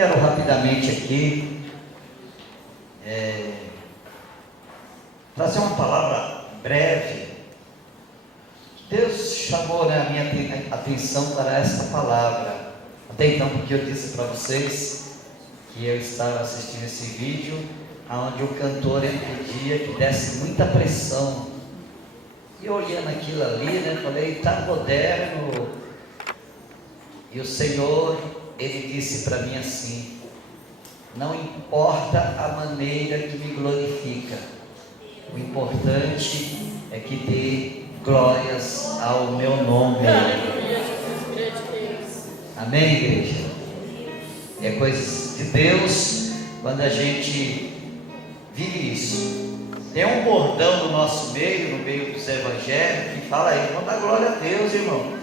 Quero rapidamente aqui trazer uma palavra breve. Deus chamou a minha atenção para esta palavra. Até então, porque eu disse para vocês que eu estava assistindo esse vídeo, onde o cantor pedia que desse muita pressão. E olhando aquilo ali, falei, está moderno. E o Senhor, Ele disse para mim assim: não importa a maneira que me glorifica, o importante é que dê glórias ao meu nome. Amém, igreja? É coisa de Deus quando a gente vive isso. Tem um bordão no nosso meio, no meio dos evangélicos, que fala aí, vamos dar glória a Deus, irmão.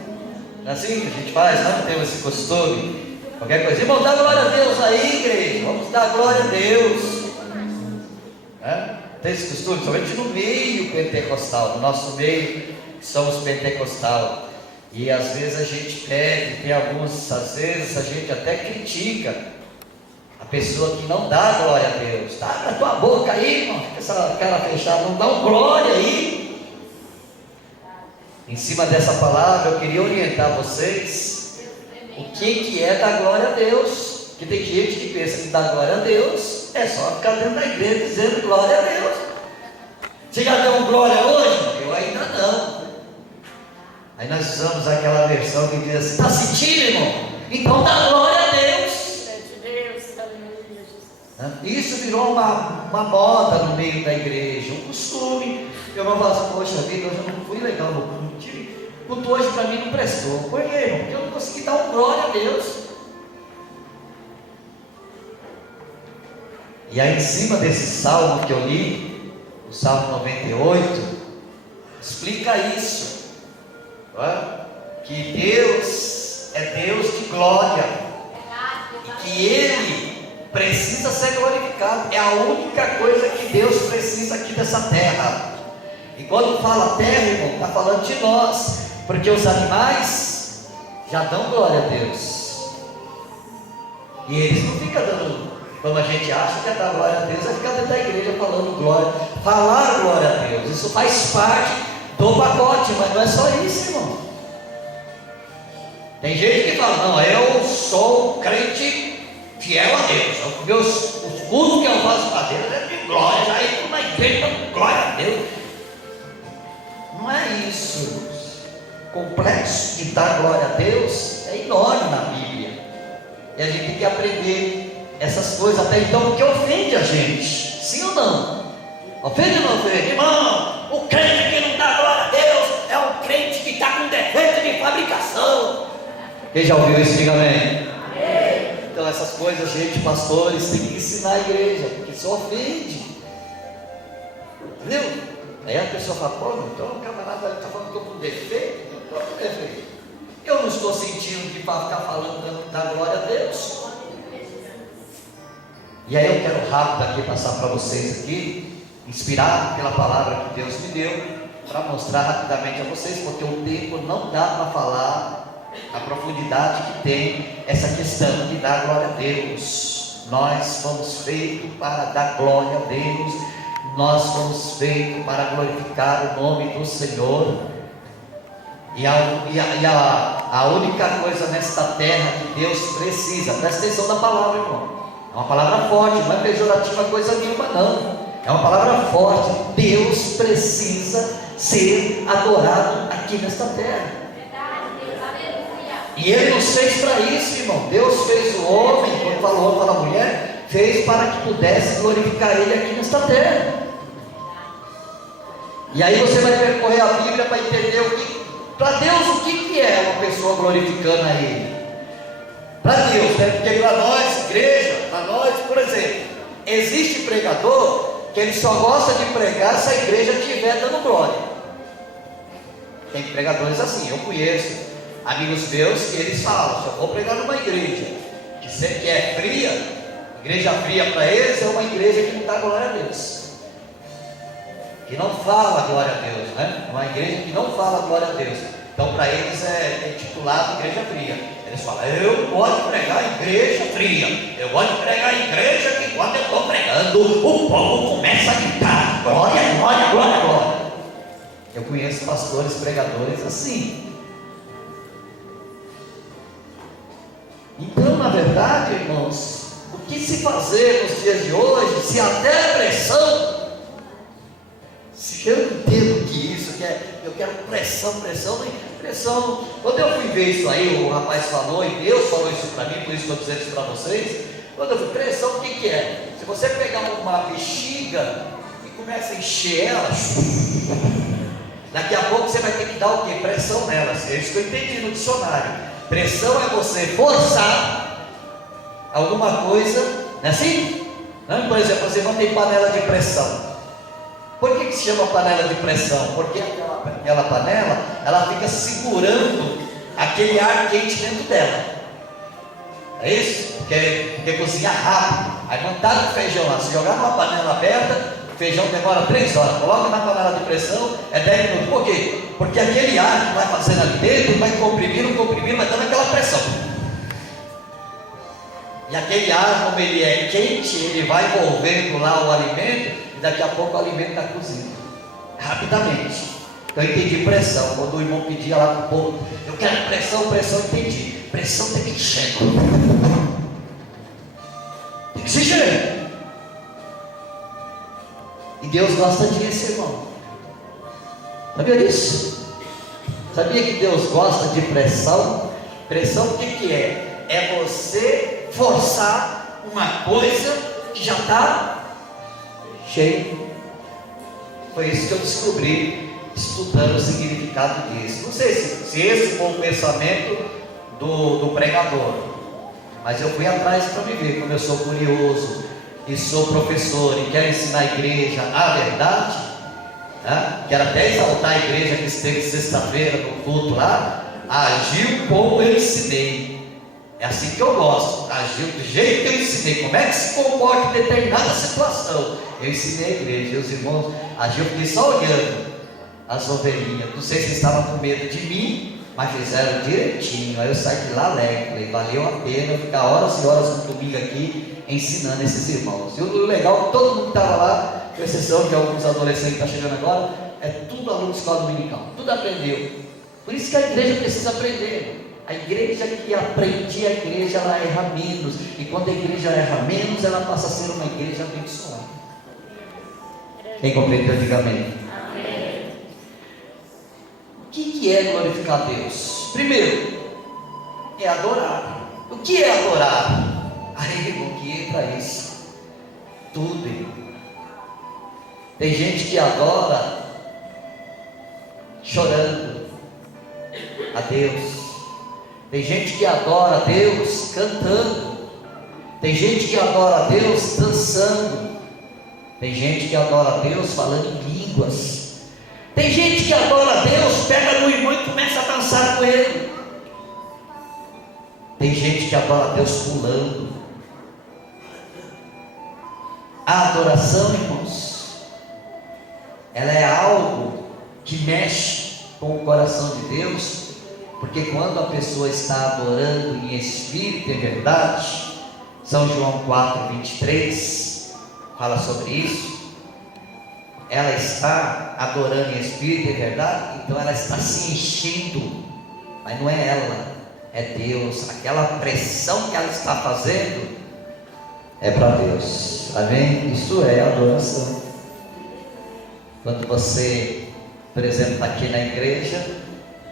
Não é assim que a gente faz? Não temos esse costume? Qualquer coisa, irmão, dá glória a Deus aí, igreja. Vamos dar glória a Deus. Tem esse costume, somente no meio pentecostal, no nosso meio, que somos pentecostal. E às vezes a gente pede, tem alguns, às vezes a gente até critica a pessoa que não dá glória a Deus. Tá na tua boca aí, irmão, fica essa cara fechada, não dá um glória aí. Em cima dessa palavra, eu queria orientar vocês o que é dar glória a Deus. Porque tem gente que pensa que dar glória a Deus é só ficar dentro da igreja dizendo glória a Deus. Você já deu glória hoje? Eu ainda não. Aí nós usamos aquela versão que diz assim: está sentindo, irmão? Então dá glória a Deus. É de Deus, aleluia, Jesus. Isso virou uma moda no meio da igreja, um costume. Eu não falo assim, poxa vida, hoje eu não fui legal no culto. O culto hoje para mim não prestou. Por quê, irmão? Porque eu não consegui dar um glória a Deus. E aí, em cima desse salmo que eu li, o Salmo 98, explica isso. Não é? Que Deus é Deus de glória. E que Ele precisa ser glorificado. É a única coisa que Deus precisa aqui dessa terra. E quando fala terra, irmão, está falando de nós. Porque os animais já dão glória a Deus. E eles não ficam dando, como a gente acha que é dar glória a Deus, é ficar dentro da igreja falando glória. Falar glória a Deus, isso faz parte do pacote, mas não é só isso, irmão. Tem gente que fala, não, eu sou crente fiel a Deus. Os cultos que eu faço para Deus é de glória. Já entro na igreja, glória a Deus. Não é isso. O complexo de dar glória a Deus é enorme na Bíblia. E a gente tem que aprender essas coisas até então, porque ofende a gente. Sim ou não? Ofende ou não ofende? Irmão, o crente que não dá glória a Deus é um crente que está com defeito de fabricação. Quem já ouviu isso, diga amém. Então essas coisas, gente, pastores, tem que ensinar a igreja, porque isso ofende. Entendeu? Aí a pessoa fala, pô, então o camarada está falando que eu estou com defeito. Eu estou com defeito. Eu não estou sentindo de ficar falando da glória a Deus. E aí eu quero rápido aqui passar para vocês aqui, inspirado pela palavra que Deus me deu, para mostrar rapidamente a vocês, porque o tempo não dá para falar a profundidade que tem essa questão de dar glória a Deus. Nós fomos feitos para dar glória a Deus. Nós fomos feitos para glorificar o nome do Senhor. E a única coisa nesta terra que Deus precisa, presta atenção na palavra, irmão. É uma palavra forte, não é pejorativa coisa nenhuma, não. É uma palavra forte. Deus precisa ser adorado aqui nesta terra. E Ele nos fez para isso, irmão. Deus fez o homem, quando fala o homem, fala a mulher, fez para que pudesse glorificar Ele aqui nesta terra. E aí você vai percorrer a Bíblia para entender o que, para Deus, o que é uma pessoa glorificando a Ele. Para Deus, porque para nós, igreja, para nós, por exemplo, existe pregador que ele só gosta de pregar se a igreja estiver dando glória. Tem pregadores assim, eu conheço amigos meus que eles falam, se eu vou pregar numa igreja que é fria, igreja fria para eles é uma igreja que não dá glória a Deus, que não fala glória a Deus, né? Uma igreja que não fala glória a Deus. Então para eles é intitulado igreja fria. Eles falam, eu gosto de pregar a igreja fria, eu gosto de pregar a igreja que quando eu estou pregando, o povo começa a gritar, glória, glória, glória, glória. Eu conheço pastores, pregadores assim. Então, na verdade, irmãos, o que se fazer nos dias de hoje, se até a pressão, se eu entendo que isso, eu quero pressão, quando eu fui ver isso aí, o rapaz falou, e Deus falou isso para mim, por isso que eu estou dizendo isso para vocês, quando eu fui, pressão, o que é? Se você pegar uma bexiga e começa a encher ela, daqui a pouco você vai ter que dar o quê? Pressão nela, é isso que eu entendi no dicionário. Pressão é você forçar alguma coisa, não é assim? Não? Por exemplo, você não tem panela de pressão. Por que se chama panela de pressão? Porque aquela panela, ela fica segurando aquele ar quente dentro dela. É isso? Porque cozinha rápido. Aí montaram o feijão lá, se jogar numa panela aberta, o feijão demora 3 horas. Coloca na panela de pressão, é 10 minutos. Por quê? Porque aquele ar que vai fazendo ali dentro, vai comprimindo, vai dando aquela pressão. E aquele ar, como ele é quente, ele vai envolvendo lá o alimento, e daqui a pouco o alimento está cozido, rapidamente. Então eu entendi pressão, quando o irmão pedia lá para o povo, eu quero pressão, entendi. Pressão tem que encher. Tem que se encher. E Deus gosta disso, irmão. Sabia disso? Sabia que Deus gosta de pressão? Pressão o que é? É você forçar uma coisa que já está cheio. Foi isso que eu descobri estudando o significado disso. Não sei se esse foi o pensamento do pregador, mas eu fui atrás para me ver, como eu sou curioso e sou professor e quero ensinar a igreja a verdade, né? Quero até exaltar a igreja que esteve sexta-feira no culto lá, agiu como eu ensinei. É assim que eu gosto, agiu do jeito que eu ensinei. Como é que se comporta em determinada situação? Eu ensinei a igreja, e os irmãos agiu, fiquei só olhando as ovelhinhas. Não sei se estavam com medo de mim, mas fizeram direitinho. Aí eu saí de lá alegre, falei, valeu a pena eu ficar horas e horas no domingo aqui ensinando esses irmãos. E o legal é que todo mundo que estava lá, com exceção de alguns adolescentes que estão chegando agora, é tudo aluno de escola dominical, tudo aprendeu. Por isso que a igreja precisa aprender. A igreja que aprendia, a igreja ela erra menos. E quando a igreja erra menos, ela passa a ser uma igreja abençoada. Quem compreendeu, diga amém. Amém. O que é glorificar a Deus? Primeiro, é adorar. O que é adorar? Aí, irmão, que entra isso. Tudo, irmão. Tem gente que adora chorando a Deus. Tem gente que adora a Deus cantando. Tem gente que adora a Deus dançando. Tem gente que adora a Deus falando em línguas. Tem gente que adora a Deus, pega no irmão e começa a dançar com ele. Tem gente que adora a Deus pulando. A adoração, irmãos, ela é algo que mexe com o coração de Deus. Porque quando a pessoa está adorando em espírito e em verdade, São João 4:23 fala sobre isso. Ela está adorando em espírito e em verdade, então ela está se enchendo. Mas não é ela, é Deus. Aquela pressão que ela está fazendo é para Deus. Amém? Isso é adoração. Quando você, por exemplo, está aqui na igreja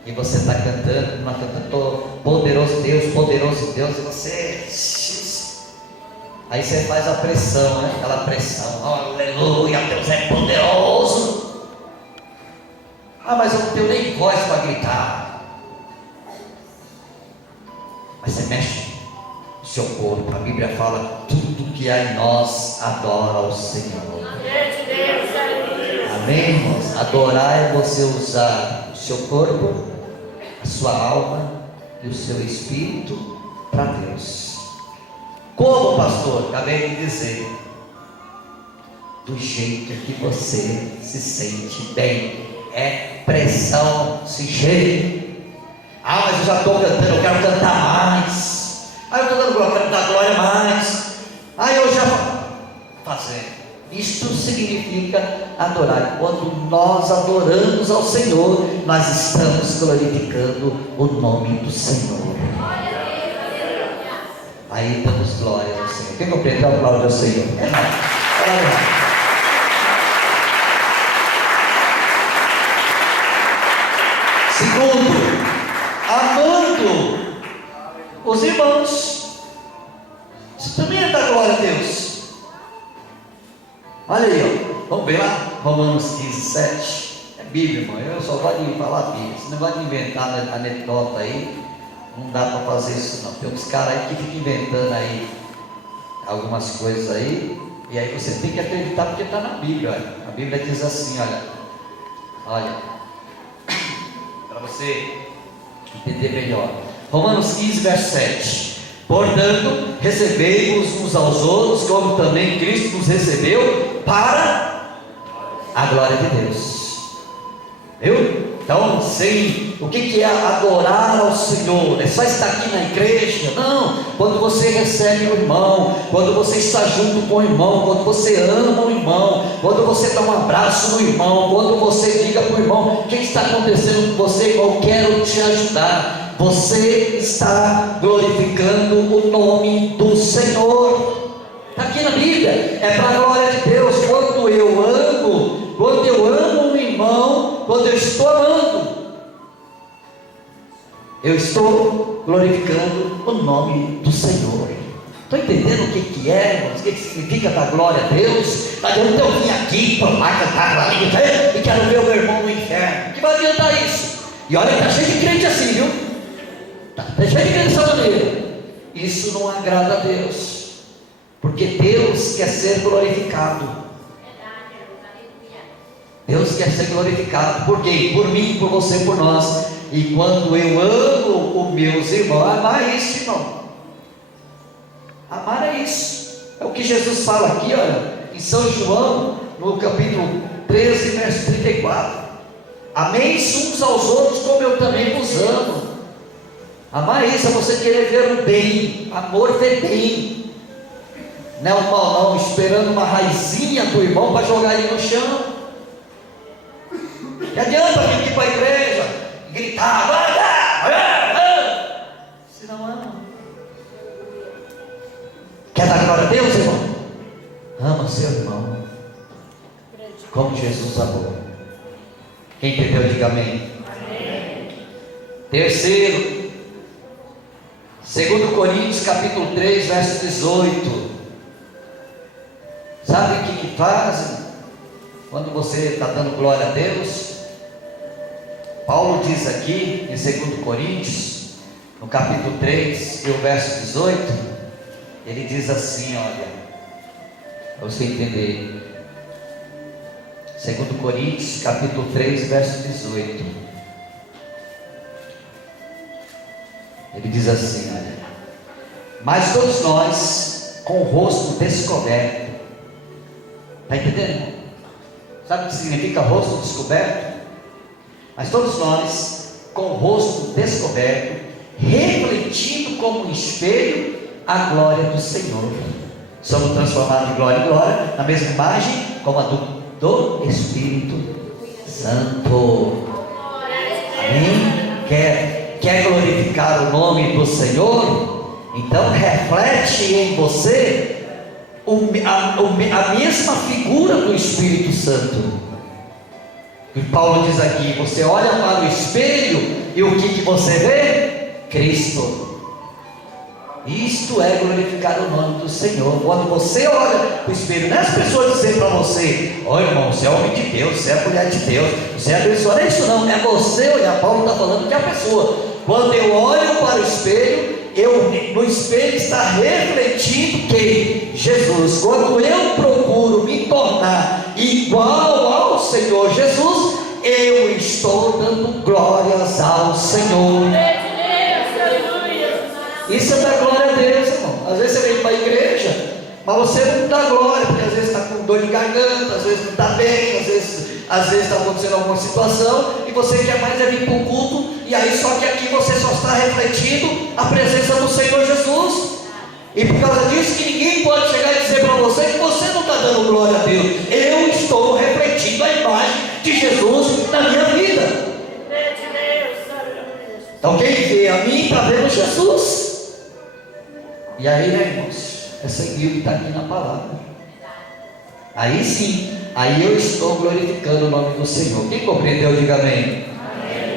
e você está cantando, uma cantando poderoso Deus, e você, aí você faz a pressão, né? Aquela pressão, aleluia, Deus é poderoso. Ah, mas eu não tenho nem voz para gritar. Mas você mexe o seu corpo. A Bíblia fala, tudo que há em nós adora ao Senhor. Amém, irmãos? Adorar é você usar o seu corpo, a sua alma e o seu espírito para Deus. Como, pastor? Acabei de dizer, do jeito que você se sente bem. É pressão, se encher. Ah, mas eu já estou cantando, eu quero cantar mais. Ah, eu estou dando glória, eu quero dar glória mais. Ah, eu já fazendo. Isto significa adorar. Quando nós adoramos ao Senhor, nós estamos glorificando o nome do Senhor. Aí damos glória ao Senhor. Quem compreendeu a glória ao Senhor? É nós. Segundo, amando os irmãos. Isso também é dar glória a Deus. Olha aí, ó. Vamos ver lá, Romanos 15, 7. É Bíblia, irmão. Eu só gosto de falar Bíblia. Esse negócio de inventar anedota aí, não dá para fazer isso não. Tem uns caras aí que ficam inventando aí algumas coisas aí, e aí você tem que acreditar porque está na Bíblia. Olha. A Bíblia diz assim, olha, para você entender melhor. Romanos 15, verso 7. Portanto, recebei-vos uns aos outros, como também Cristo nos recebeu, para a glória de Deus. Viu? Então, sim, o que é adorar ao Senhor? É só estar aqui na igreja? Não. Quando você recebe o irmão, quando você está junto com o irmão, quando você ama o irmão, quando você dá um abraço no irmão, quando você diga para o irmão: o que está acontecendo com você, irmão? Eu quero te ajudar. Você está glorificando o nome do Senhor. Está aqui na Bíblia. É para a glória de Deus. Quando eu amo um irmão, quando eu estou amando, eu estou glorificando o nome do Senhor. Estão entendendo o que é, irmãos? O que significa dar glória a Deus? Não adianta eu vim aqui para lá cantar glória a Deus e quero ver o meu irmão no inferno. Que vai adiantar isso? E olha que está cheio de crente assim, viu? Está cheio de crente dessa maneira. Isso não agrada a Deus, porque Deus quer ser glorificado. Deus quer ser glorificado. Por quê? Por mim, por você, por nós. E quando eu amo os meus irmãos, amar é isso, irmão. Amar é isso. É o que Jesus fala aqui, olha, em São João, no capítulo 13, verso 34. Ameis uns aos outros como eu também vos amo. Amar é isso, é você querer ver o bem. Amor vê bem. Não é o mal não, esperando uma raizinha do irmão para jogar ele no chão. Não adianta vir aqui para a igreja e gritar: se não ama. Quer dar glória a Deus, irmão? Ama seu irmão como Jesus amou. Quem entendeu, diga amém. Amém. Terceiro, 2 Coríntios capítulo 3, verso 18. Sabe o que fazem quando você está dando glória a Deus? Paulo diz aqui em 2 Coríntios, no capítulo 3, e o verso 18, ele diz assim, olha, para você entender. 2 Coríntios, capítulo 3, verso 18. Ele diz assim, olha: mas todos nós, com o rosto descoberto. Está entendendo? Sabe o que significa rosto descoberto? Mas todos nós, com o rosto descoberto, refletindo como um espelho a glória do Senhor, somos transformados de glória em glória, na mesma imagem como a do Espírito Santo. Amém? Quer glorificar o nome do Senhor? Então reflete em você a mesma figura do Espírito Santo. E Paulo diz aqui: você olha para o espelho e o que você vê? Cristo. Isto é glorificar o nome do Senhor. Quando você olha para o espelho, não é as pessoas dizendo para você: ó irmão, você é homem de Deus, você é mulher de Deus, você é abençoado. Não é isso não, é você olhar. Paulo está falando que é a pessoa. Quando eu olho para o espelho, no espelho está refletindo quem? Jesus. Quando eu procuro me tornar igual ao Senhor Jesus, eu estou dando glórias ao Senhor. Isso é dar glória a Deus, irmão. Às vezes você vem para a igreja, mas você não dá glória, porque às vezes está com dor de garganta, às vezes não está bem, às vezes Às vezes está acontecendo alguma situação e você quer mais é vir para o culto, e aí só que aqui você só está refletindo a presença do Senhor Jesus. E por causa disso que ninguém pode chegar e dizer para você que você não está dando glória a Deus. Eu estou refletindo a imagem de Jesus na minha vida. Então quem vê a mim está vendo Jesus. E aí, né, irmãos, é seguir o que está aqui na palavra. Aí sim, aí eu estou glorificando o nome do Senhor. Quem compreendeu, diga amém.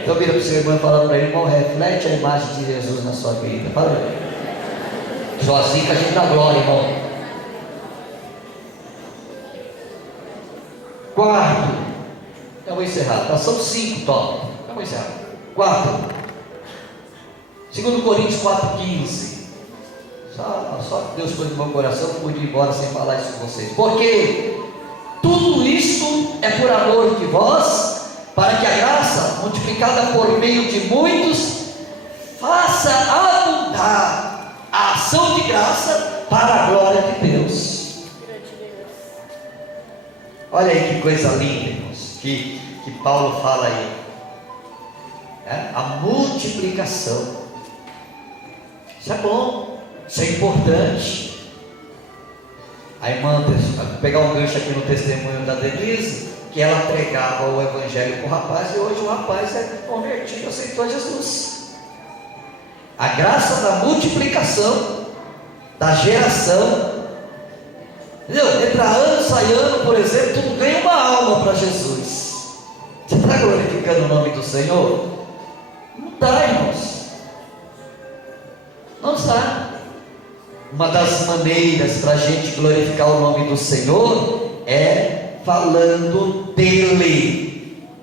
Então vira para o seu irmão e fala para ele: irmão, reflete a imagem de Jesus na sua vida. Fala para ele. Só assim que a gente dá glória, irmão. Quarto, eu vou encerrar, tá? São 5 top. Eu vou encerrar. 4, 2 Coríntios 4,15. Só que Deus pôs no meu coração, não pude ir embora sem falar isso com vocês. Porque tudo isso é por amor de vós, para que a graça, multiplicada por meio de muitos, faça abundar a ação de graça para a glória de Deus. Olha aí que coisa linda, irmãos, que Paulo fala aí, a multiplicação. Isso é bom, isso é importante. A irmã, vou pegar um gancho aqui no testemunho da Denise, que ela pregava o evangelho para o rapaz, e hoje o rapaz é convertido, aceitou Jesus. A graça da multiplicação, da geração, entendeu? Entra ano, sai ano, por exemplo, tudo ganha uma alma para Jesus. Você está glorificando o nome do Senhor? Não está, irmãos. Não está. Uma das maneiras para a gente glorificar o nome do Senhor é falando dele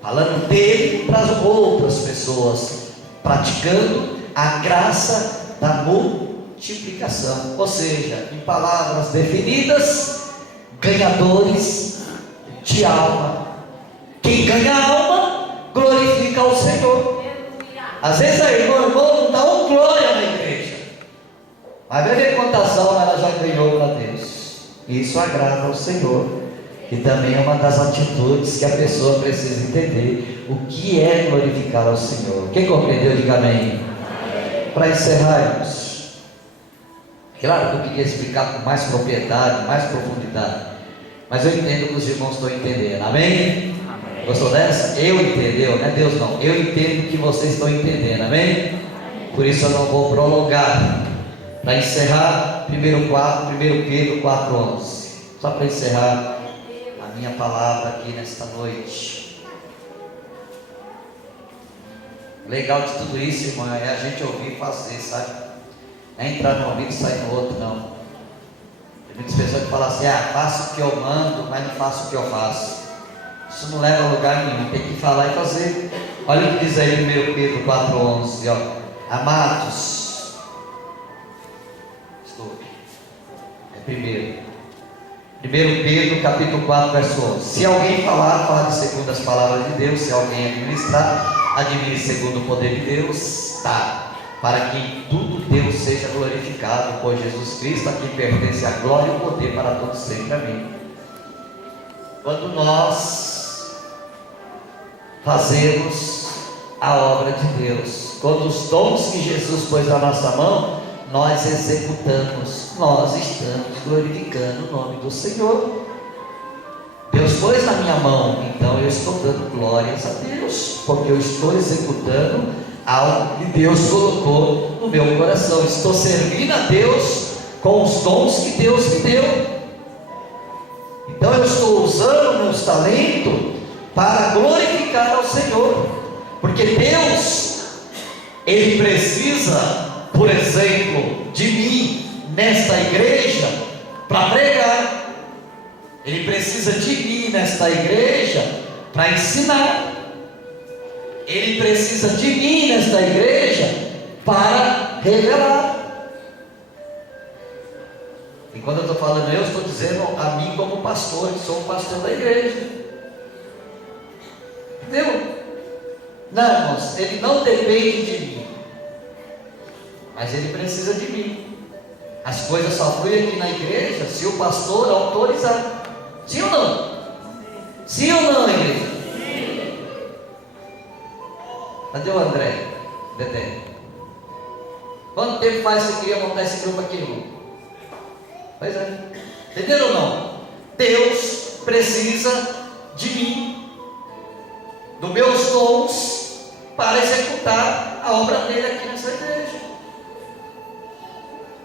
para as outras pessoas, praticando a graça da multiplicação, ou seja, em palavras definidas, ganhadores de alma. Quem ganha alma, glorifica o Senhor. Às vezes a irmã não dá um glória na igreja, mas vai ver quantas almas ela já ganhou para Deus. Isso agrada ao Senhor, que também é uma das atitudes que a pessoa precisa entender, o que é glorificar ao Senhor. Quem compreendeu, diga amém. Para encerrarmos, claro que eu queria explicar com mais propriedade, mais profundidade, mas eu entendo que os irmãos estão entendendo, amém? Gostou dessa? Eu entendeu, não é Deus não, eu entendo que vocês estão entendendo, amém? Por isso eu não vou prolongar. Para encerrar, 1 Pedro 4,11, só para encerrar a minha palavra aqui nesta noite. Legal de tudo isso, irmão, é a gente ouvir e fazer, sabe? Não é entrar no ouvido e sair no outro, não. Tem muitas pessoas que falam assim: faço o que eu mando, mas não faço o que eu faço. Isso não leva a lugar nenhum, tem que falar e fazer. Olha o que diz aí 1 Pedro 4,11, ó. Amados, é 1 Pedro capítulo 4, verso 11. Se alguém falar, fale segundo as palavras de Deus. Se alguém administrar, admire segundo o poder de Deus, para que em tudo Deus seja glorificado por Jesus Cristo, a quem pertence a glória e o poder para todos sempre. Amém. Quando nós fazemos a obra de Deus, quando os dons que Jesus pôs na nossa mão, nós executamos, nós estamos glorificando o nome do Senhor. Deus pôs na minha mão, então eu estou dando glórias a Deus, porque eu estou executando algo que Deus colocou no meu coração. Estou servindo a Deus com os dons que Deus me deu. Então eu estou usando meus talentos para glorificar ao Senhor, porque Deus, Ele precisa, por exemplo, de mim nesta igreja para pregar. Ele precisa de mim nesta igreja para ensinar. Ele precisa de mim nesta igreja para revelar. E quando eu estou falando eu estou dizendo a mim como pastor, que sou o pastor da igreja. Entendeu? Não, irmãos, ele não depende de mim, mas ele precisa de mim. As coisas só fluem aqui na igreja se o pastor autorizar. Sim ou não? Sim ou não, igreja? Cadê o André? Dedé. Quanto tempo faz você queria montar esse grupo aqui, irmão? Pois é. Entenderam ou não? Deus precisa de mim, dos meus dons, para executar a obra dele aqui nessa igreja.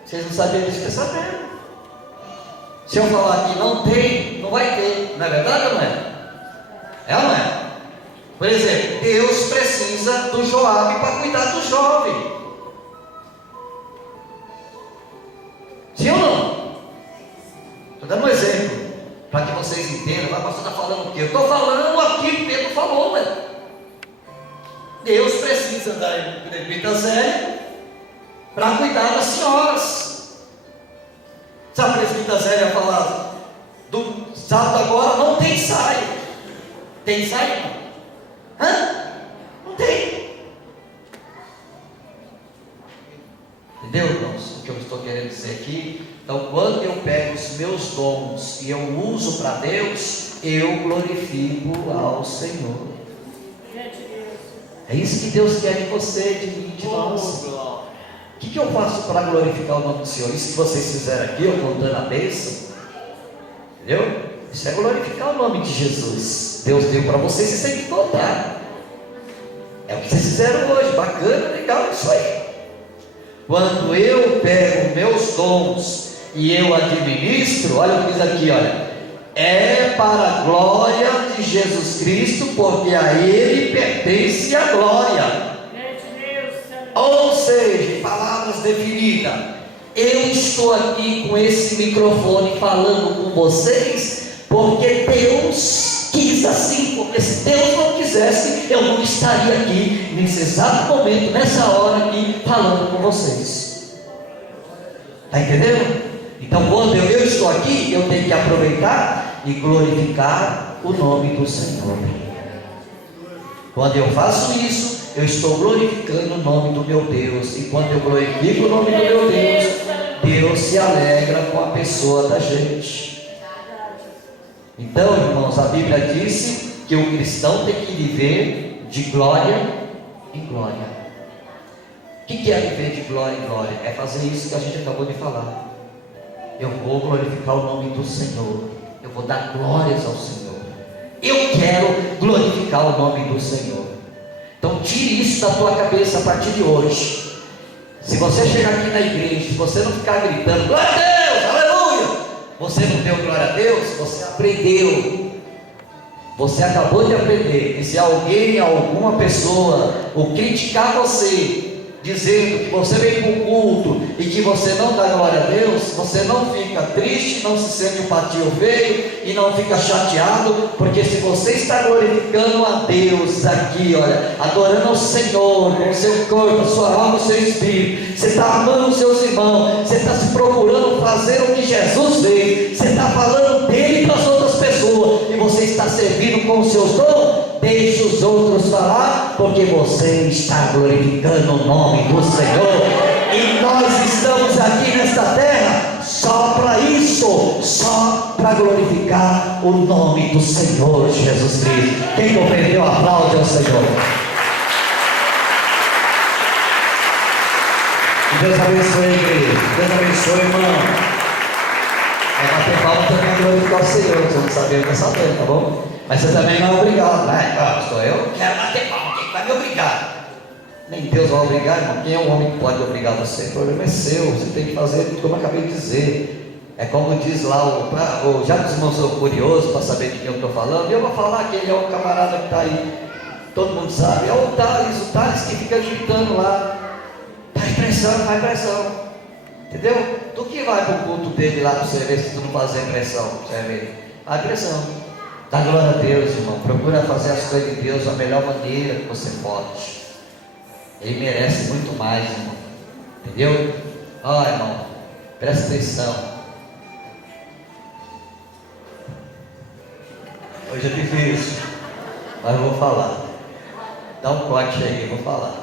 Vocês não sabiam disso, quer saber? Se eu falar que não tem, não vai ter. Não é verdade ou não é? É ou não é? Por exemplo, Deus precisa do Joabe para cuidar do jovem. Sim ou não? Estou dando um exemplo, para que vocês entendam. Mas você está falando o quê? Eu estou falando aquilo que Pedro falou, né? Deus precisa da presbítera Zélia para cuidar das senhoras. Se a presbítera Zélia falar do sábado agora, não tem ensaio. Tem ensaio? Hã? Não tem. Entendeu, irmãos? O que eu estou querendo dizer aqui? Então, quando eu pego os meus dons e eu uso para Deus, eu glorifico ao Senhor. É isso que Deus quer de você, de mim, de nós. O que eu faço para glorificar o nome do Senhor? Isso que vocês fizeram aqui, eu contando a bênção, entendeu? Isso é glorificar o nome de Jesus. Deus deu para vocês, vocês têm que contar. É o que vocês fizeram hoje, bacana, legal, isso aí. Quando eu pego meus dons e eu administro, olha o que diz aqui, olha. É para a glória de Jesus Cristo, porque a Ele pertence a glória. Ou seja, em palavras definidas, eu estou aqui com esse microfone falando com vocês, porque Deus quis assim, porque se Deus não quisesse, eu não estaria aqui, nesse exato momento, nessa hora aqui, falando com vocês. Está entendendo? Então, quando eu estou aqui, eu tenho que aproveitar e glorificar o nome do Senhor. Quando eu faço isso, eu estou glorificando o nome do meu Deus. E quando eu glorifico o nome do meu Deus, Deus se alegra com a pessoa da gente. Então, irmãos, a Bíblia disse que o cristão tem que viver de glória em glória. O que é viver de glória em glória? É fazer isso que a gente acabou de falar. Eu vou glorificar o nome do Senhor. Eu vou dar glórias ao Senhor. Eu quero glorificar o nome do Senhor. Então tire isso da tua cabeça a partir de hoje. Se você chegar aqui na igreja, se você não ficar gritando glória a Deus, aleluia, você não deu glória a Deus, você aprendeu. Você acabou de aprender. E se alguém, alguma pessoa, o criticar você, dizendo que você vem para o culto e que você não dá glória a Deus, você não fica triste, não se sente um patinho feio e não fica chateado, porque se você está glorificando a Deus aqui, olha, adorando ao Senhor com o seu corpo, a sua alma, o seu espírito, você está amando os seus irmãos, você está se procurando fazer o que Jesus fez, você está falando dele para as outras pessoas e você está servindo com os seus dons. Deixe os outros falar, porque você está glorificando o nome do Senhor. E nós estamos aqui nesta terra só para isso, só para glorificar o nome do Senhor Jesus Cristo. Quem compreendeu, aplaude ao Senhor. Que Deus abençoe a igreja. Deus abençoe, irmão. É bater palma também glorificar o Senhor. Você não sabia, está sabendo, tá bom? Mas você também não é obrigado, né? Pastor, eu quero bater palma, quem vai me obrigar? Nem Deus vai obrigar, irmão. Quem é o homem que pode obrigar você? O problema é seu, você tem que fazer como eu acabei de dizer. É como diz lá, já que os irmãos são curiosos para saber de quem eu estou falando, eu vou falar que ele é o camarada que está aí, todo mundo sabe, é o Thales que fica gritando lá, faz pressão, entendeu? Tu que vai para o culto dele lá para você ver se tu não fazer pressão, você ver, faz pressão. Dá glória a Deus, irmão. Procura fazer as coisas de Deus da melhor maneira que você pode. Ele merece muito mais, irmão. Entendeu? Ó, irmão, presta atenção. Hoje é difícil, mas eu vou falar. Dá um corte aí, eu vou falar.